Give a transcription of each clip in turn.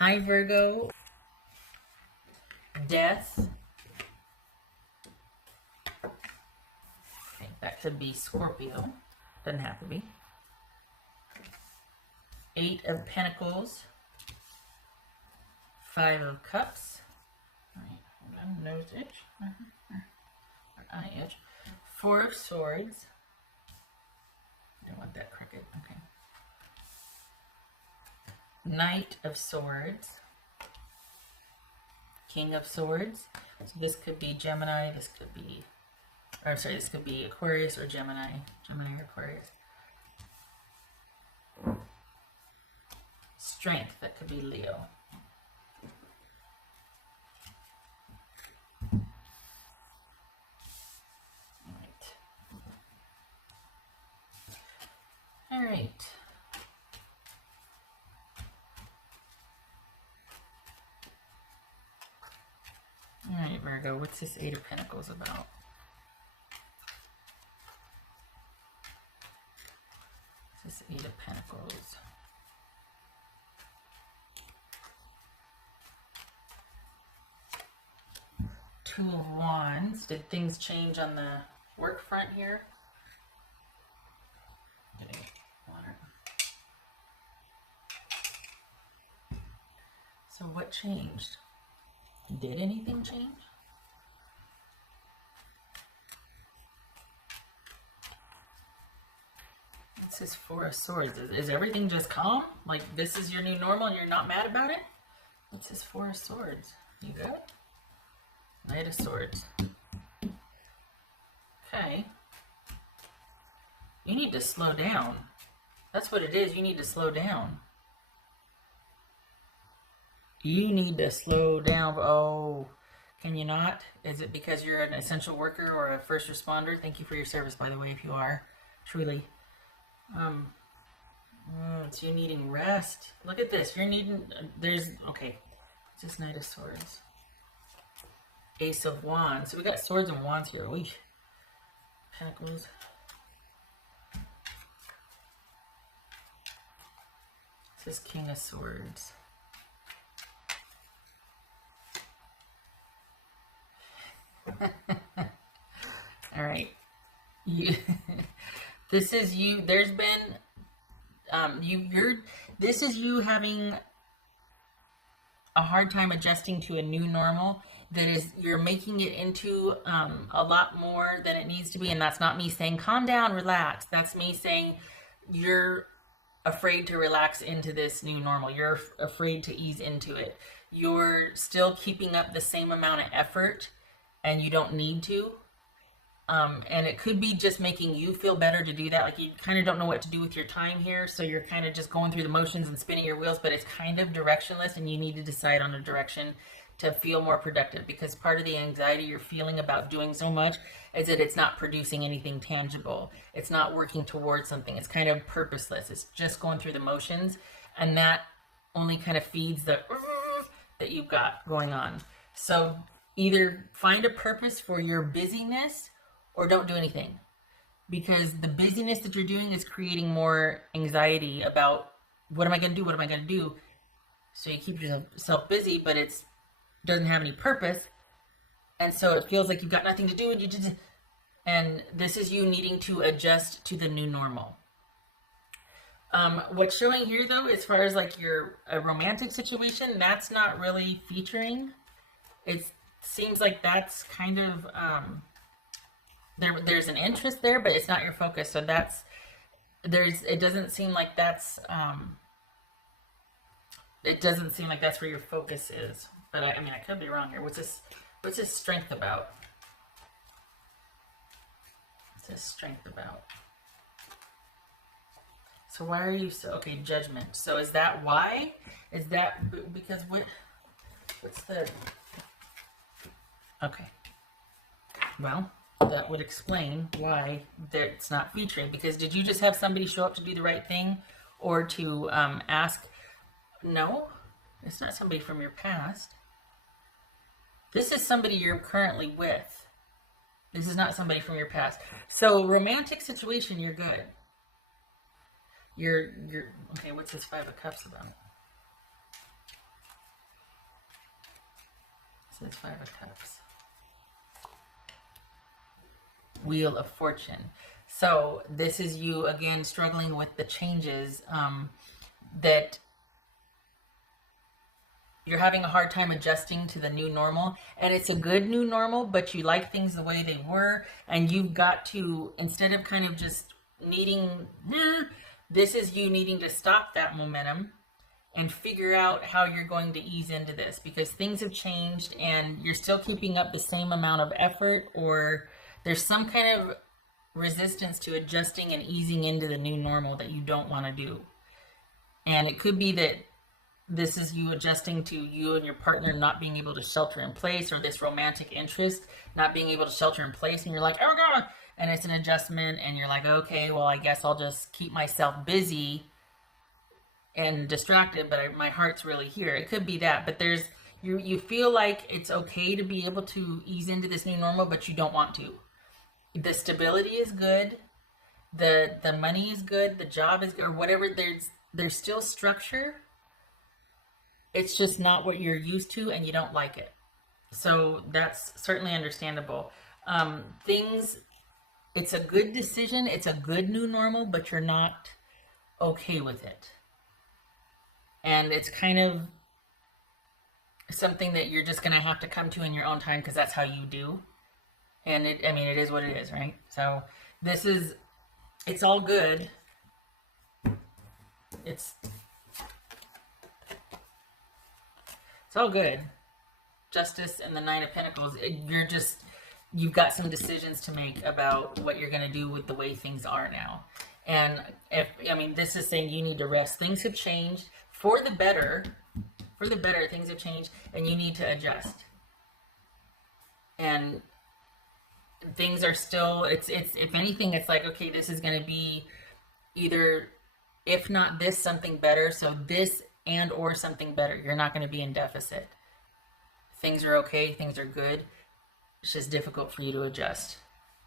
Hi, Virgo. Death. Okay, that could be Scorpio. Doesn't have to be. 8 of Pentacles. 5 of Cups. All right, hold on, nose itch. Or eye itch. 4 of Swords. I don't want that crooked. Okay. Knight of Swords. King of Swords. So this could be Gemini. This could be, or sorry, this could be Aquarius or Gemini. Gemini or Aquarius. Strength. That could be Leo. All right. All right, Virgo, what's this 8 of Pentacles about? What's this 8 of Pentacles? Two of Wands. Did things change on the work front here? Okay, water. So what changed? Did anything change? It says 4 of Swords. Is everything just calm? Like this is your new normal and you're not mad about it? It says 4 of Swords. You good? Knight of Swords. Okay. You need to slow down. That's what it is. You need to slow down. You need to slow down. Oh, can you not? Is it because you're an essential worker or a first responder? Thank you for your service, by the way, if you are. Truly. It's you needing rest. Look at this. You're needing, okay. It's just Knight of Swords. Ace of Wands. So we got Swords and Wands here. Oy. Pentacles. This is King of Swords. All right. This is you. There's been this is you having a hard time adjusting to a new normal that is you're making it into a lot more than it needs to be. And that's not me saying calm down, relax. That's me saying you're afraid to relax into this new normal. You're afraid to ease into it. You're still keeping up the same amount of effort and you don't need to. And it could be just making you feel better to do that. Like you kind of don't know what to do with your time here. So you're kind of just going through the motions and spinning your wheels, but it's kind of directionless and you need to decide on a direction to feel more productive, because part of the anxiety you're feeling about doing so much is that it's not producing anything tangible. It's not working towards something. It's kind of purposeless. It's just going through the motions, and that only kind of feeds the that you've got going on. So either find a purpose for your busyness or don't do anything, because the busyness that you're doing is creating more anxiety about what am I going to do? What am I going to do? So you keep yourself busy, but it's doesn't have any purpose, and so it feels like you've got nothing to do, and this is you needing to adjust to the new normal. What's showing here though, as far as like a romantic situation, that's not really featuring. It seems like that's kind of there's an interest there, but it's not your focus. So it doesn't seem like that's where your focus is. But I mean, I could be wrong here. What's this strength about? What's this strength about? So why are you so, okay, judgment. So is that why? Is that because what's the, okay. Well, that would explain why it's not featuring. Because did you just have somebody show up to do the right thing or to ask? No, it's not somebody from your past. This is somebody you're currently with. This is not somebody from your past. So romantic situation, you're good. You're okay. What's this 5 of Cups about? So it's 5 of Cups. Wheel of Fortune. So this is you again struggling with the changes that you're having a hard time adjusting to the new normal, and it's a good new normal, but you like things the way they were, and you've got to, instead of kind of just needing, this is you needing to stop that momentum and figure out how you're going to ease into this, because things have changed and you're still keeping up the same amount of effort, or there's some kind of resistance to adjusting and easing into the new normal that you don't want to do. And it could be that this is you adjusting to you and your partner not being able to shelter in place, or this romantic interest not being able to shelter in place, and you're like, oh God, and it's an adjustment, and you're like, okay, well, I guess I'll just keep myself busy and distracted, but my heart's really here. It could be that, but there's, you feel like it's okay to be able to ease into this new normal, but you don't want to. The stability is good, the money is good, the job is good, or whatever, there's still structure. It's just not what you're used to, and you don't like it. So that's certainly understandable. It's a good decision. It's a good new normal, but you're not okay with it. And it's kind of something that you're just going to have to come to in your own time, because that's how you do. And it is what it is, right? So it's all good. It's all good. Justice and the Nine of Pentacles. You've got some decisions to make about what you're going to do with the way things are now. And this is saying you need to rest. Things have changed for the better. For the better, things have changed, and you need to adjust. And things are still, it's if anything, it's like, okay, this is going to be either, if not this, something better. So this and or something better. You're not going to be in deficit. Things are okay. Things are good. It's just difficult for you to adjust.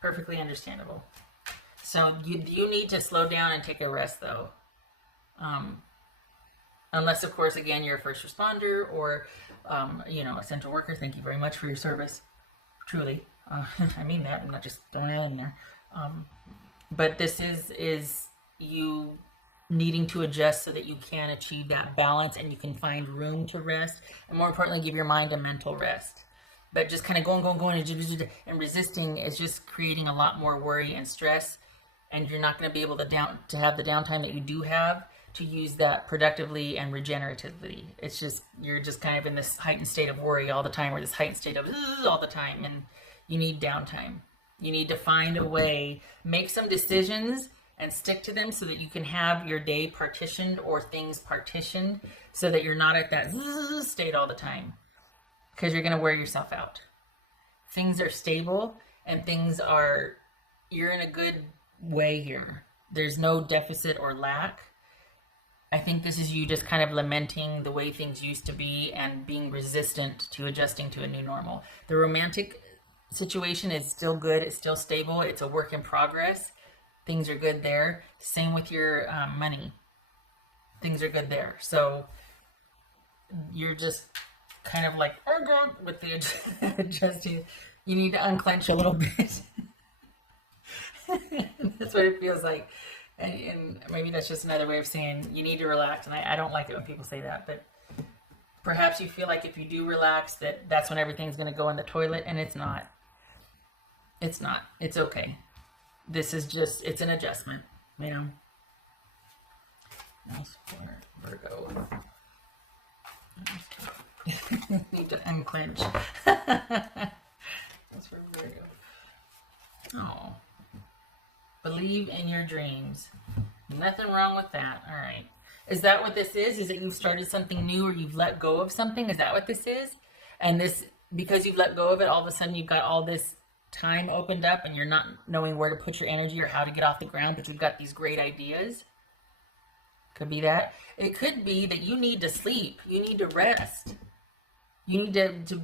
Perfectly understandable. So you need to slow down and take a rest, though. Unless, of course, again, you're a first responder or, essential worker. Thank you very much for your service. Truly. I mean that. I'm not just throwing it in there. But this is you needing to adjust so that you can achieve that balance and you can find room to rest, and more importantly, give your mind a mental rest. But just kind of going and resisting is just creating a lot more worry and stress, and you're not going to be able to have the downtime that you do have to use that productively and regeneratively. It's just, you're just kind of in this heightened state of worry all the time, or this heightened state of all the time, and you need downtime. You need to find a way, make some decisions and stick to them so that you can have your day partitioned or things partitioned so that you're not at that state all the time, because you're going to wear yourself out. Things are stable and you're in a good way here. There's no deficit or lack. I think this is you just kind of lamenting the way things used to be and being resistant to adjusting to a new normal. The romantic situation is still good. It's still stable. It's a work in progress. Things are good there. Same with your money. Things are good there. So you're just kind of like, oh God, with the adjusting. You need to unclench a little bit. That's what it feels like. And maybe that's just another way of saying you need to relax. And I don't like it when people say that, but perhaps you feel like if you do relax, that's when everything's going to go in the toilet, and it's not. It's not. It's okay. This is just, it's an adjustment, you know. Nice for Virgo. Need to unclench. That's for Virgo. Oh. Believe in your dreams. Nothing wrong with that. All right. Is that what this is? Is it you've started something new, or you've let go of something? Is that what this is? And this, because you've let go of it, all of a sudden you've got all this time opened up and you're not knowing where to put your energy or how to get off the ground, but you've got these great ideas. Could be that. It could be that you need to sleep. You need to rest. You need to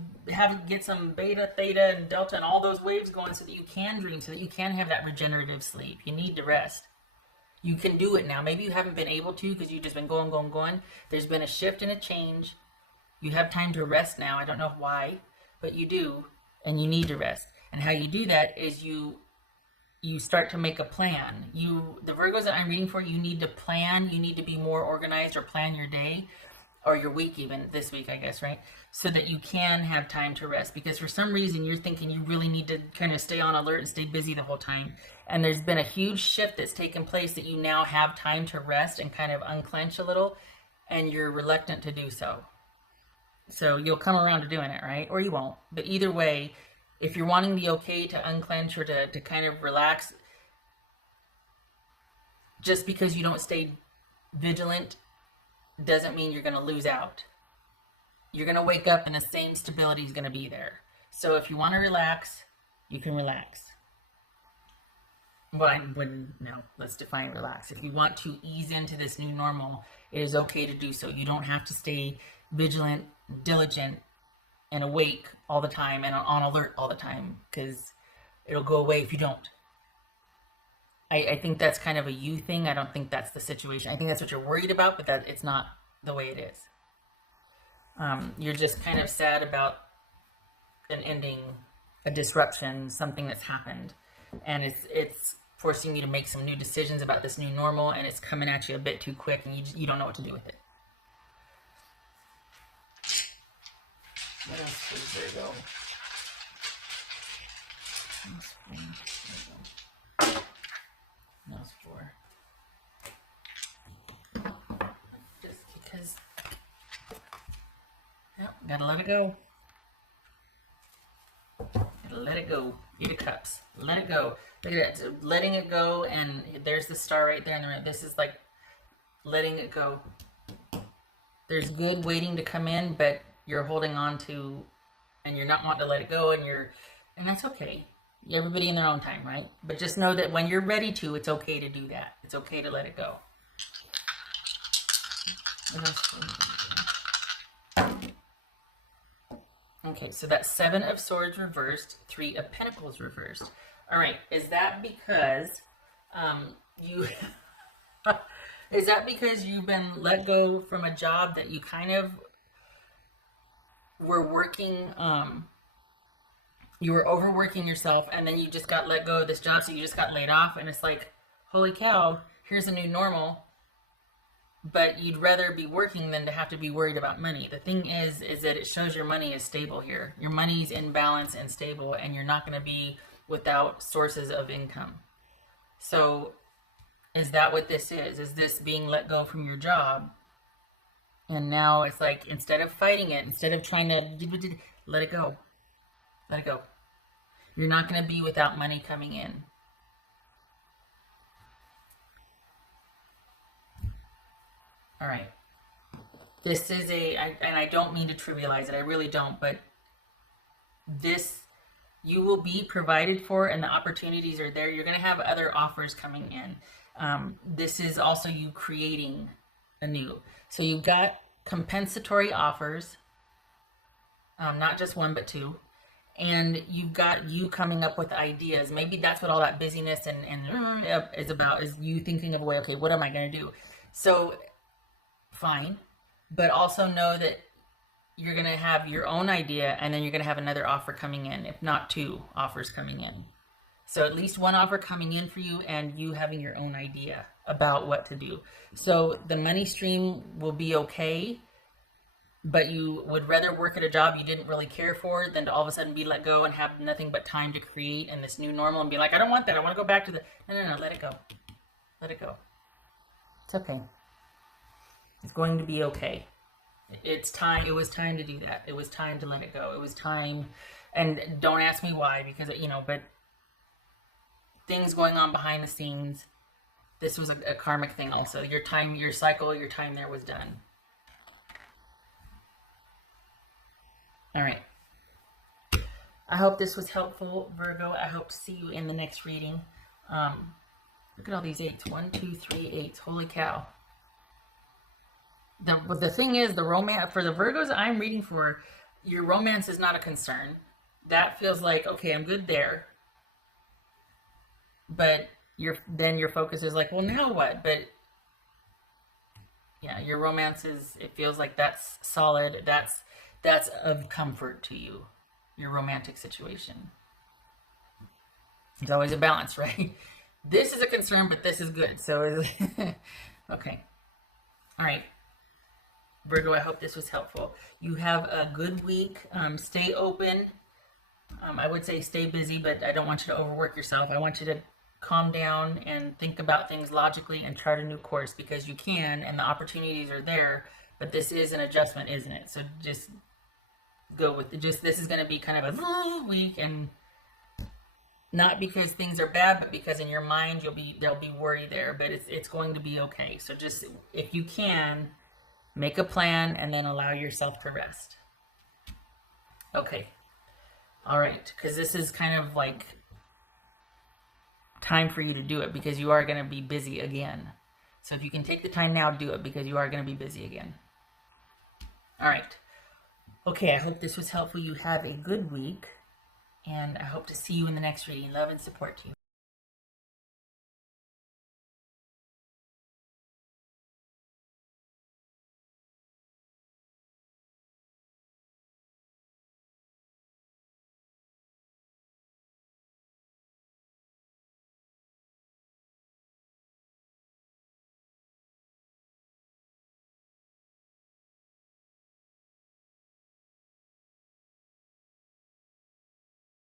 get some beta, theta, and delta and all those waves going so that you can dream, so that you can have that regenerative sleep. You need to rest. You can do it now. Maybe you haven't been able to because you've just been going. There's been a shift and a change. You have time to rest now. I don't know why, but you do, and you need to rest. And how you do that is you start to make a plan. The Virgos that I'm reading for, you need to plan. You need to be more organized or plan your day or your week, even this week, I guess, right? So that you can have time to rest. Because for some reason you're thinking you really need to kind of stay on alert and stay busy the whole time. And there's been a huge shift that's taken place that you now have time to rest and kind of unclench a little, and you're reluctant to do so. So you'll come around to doing it, right? Or you won't. But either way, if you're wanting the okay to unclench or to kind of relax, just because you don't stay vigilant doesn't mean you're going to lose out. You're going to wake up and the same stability is going to be there. So if you want to relax, you can relax. Well, no, let's define relax. If you want to ease into this new normal, it is okay to do so. You don't have to stay vigilant, diligent, and awake all the time and on alert all the time, because it'll go away if you don't. I think that's kind of a you thing. I don't think that's the situation. I think that's what you're worried about, but that it's not the way it is. You're just kind of sad about an ending, a disruption, something that's happened, and it's forcing you to make some new decisions about this new normal, and it's coming at you a bit too quick, and you don't know what to do with it. What else is there, though? No, it's 4. Just because, yep, gotta let it go. Gotta let it go. 8 of Cups. Let it go. Look at that. Letting it go, and there's the star right there in the right. This is like letting it go. There's good waiting to come in, but you're holding on to, and you're not wanting to let it go, and that's okay. Everybody in their own time, right? But just know that when you're ready to, it's okay to do that. It's okay to let it go. Okay, so that's 7 of Swords reversed, 3 of Pentacles reversed. All right, is that because is that because you've been let go from a job that you kind of were working, you were overworking yourself, and then you just got let go of this job, so you just got laid off, and it's like, holy cow, here's a new normal, but you'd rather be working than to have to be worried about money. The thing is that it shows your money is stable here. Your money's in balance and stable, and you're not going to be without sources of income. So is that what this is? Is this being let go from your job? And now it's like, instead of fighting it, instead of trying to let it go, let it go. You're not going to be without money coming in. All right. This is and I don't mean to trivialize it. I really don't, but this, you will be provided for, and the opportunities are there. You're going to have other offers coming in. This is also you creating anew. So you've got compensatory offers, not just 1, but 2. And you've got you coming up with ideas. Maybe that's what all that busyness and is about, is you thinking of a way, okay, what am I going to do? So, fine. But also know that you're going to have your own idea, and then you're going to have another offer coming in, if not 2 offers coming in. So at least 1 offer coming in for you, and you having your own idea about what to do. So the money stream will be okay, but you would rather work at a job you didn't really care for than to all of a sudden be let go and have nothing but time to create in this new normal and be like, I don't want that. I want to go back to the... No, let it go. Let it go. It's okay. It's going to be okay. It's time. It was time to do that. It was time to let it go. It was time. And don't ask me why, because, but things going on behind the scenes. This was a karmic thing also. Your time, your cycle, your time there was done. All right. I hope this was helpful, Virgo. I hope to see you in the next reading. Look at all these 8s. 1, 2, 3, 8s. Holy cow. The thing is, the romance, for the Virgos I'm reading for, your romance is not a concern. That feels like, okay, I'm good there. But then your focus is like, well, now what? But yeah, your romance is, it feels like that's solid. That's of comfort to you. your romantic situation. It's always a balance, right? This is a concern, but this is good. So, okay. All right. Virgo, I hope this was helpful. You have a good week. Stay open. I would say stay busy, but I don't want you to overwork yourself. I want you to calm down and think about things logically and chart a new course, because you can, and the opportunities are there, but this is an adjustment, isn't it? So just go with it. This is going to be kind of a week, and not because things are bad, but because in your mind there'll be worry there, but it's going to be okay. So just, if you can, make a plan and then allow yourself to rest. Okay. All right. Because this is kind of like time for you to do it, because you are going to be busy again. So if you can take the time now, do it, because you are going to be busy again. All right. Okay. I hope this was helpful. You have a good week, and I hope to see you in the next reading. Love and support to you.